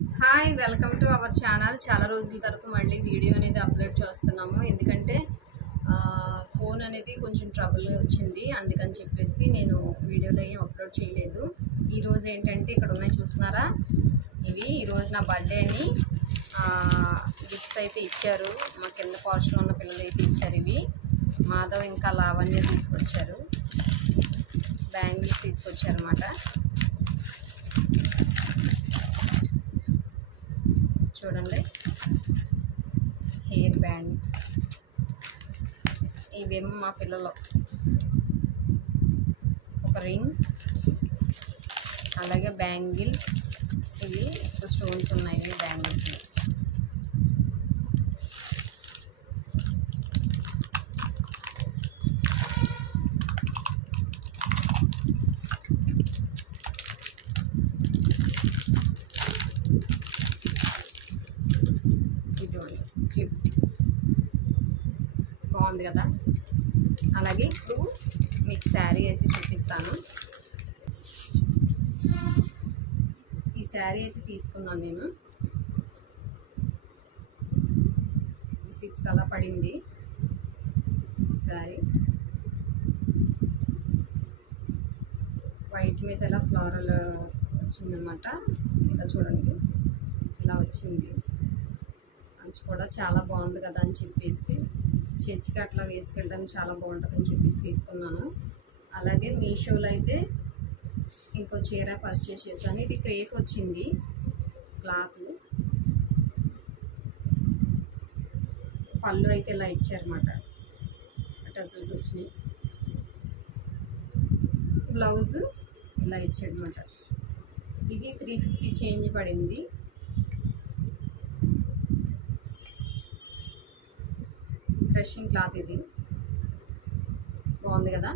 Hi welcome to our channel. చాలా రోజుల తర్వాత మళ్ళీ వీడియో అనేది అప్లోడ్ చేస్తున్నాము. ఎందుకంటే ఫోన్ అనేది కొంచెం ట్రబుల్ వచ్చింది, అందుకని చెప్పేసి నేను వీడియోలో ఏం అప్లోడ్ చేయలేదు. ఈరోజు ఏంటంటే ఇక్కడ ఉన్నాయి చూస్తున్నారా, ఇవి ఈరోజు నా బర్త్డే అని గిఫ్ట్స్ అయితే ఇచ్చారు. మా కింద పోర్షన్లో ఉన్న పిల్లలు అయితే ఇచ్చారు. ఇవి మాధవ్ ఇంకా లావణ్య తీసుకొచ్చారు, బ్యాంగిల్స్ తీసుకొచ్చారు అన్నమాట. చూడండి, హెయిర్ బ్యాండ్, ఇవేమో మా పిల్లలు ఒక రింగ్, అలాగే బ్యాంగిల్స్. ఇవి స్టోన్స్ ఉన్నాయి, ఇవి బ్యాంగిల్స్. ఇదిగోండి క్లిప్, బాగుంది కదా. అలాగే ఇప్పుడు మీకు శారీ అయితే చూపిస్తాను. ఈ శారీ అయితే తీసుకున్నాను నేను, 6 అలా పడింది శారీ. వైట్ మీద ఇలా ఫ్లోరల్ వచ్చిందనమాట. ఇలా చూడండి, ఇలా వచ్చింది. అంచు కూడా చాలా బాగుంది కదా అని చెప్పేసి, చర్చికి అట్లా వేసుకెళ్ళడానికి చాలా బాగుంటుందని చెప్పేసి తీసుకున్నాను. అలాగే మీషోలో అయితే ఇంకో చీర పర్చేస్ చేశాను. ఇది క్రేప్ వచ్చింది క్లాత్, పళ్ళు అయితే ఇలా ఇచ్చారన్నమాట, టసల్స్ వచ్చినాయి. బ్లౌజ్ ఇలా ఇచ్చాడనమాట. ఇది 350 చేంజ్ పడింది. క్రషింగ్ క్లాత్, ఇది బాగుంది కదా.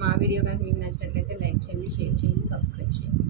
మా వీడియో కనుక మీకు నచ్చినట్లయితే లైక్ చేయండి, షేర్ చేయండి, సబ్స్క్రైబ్ చేయండి.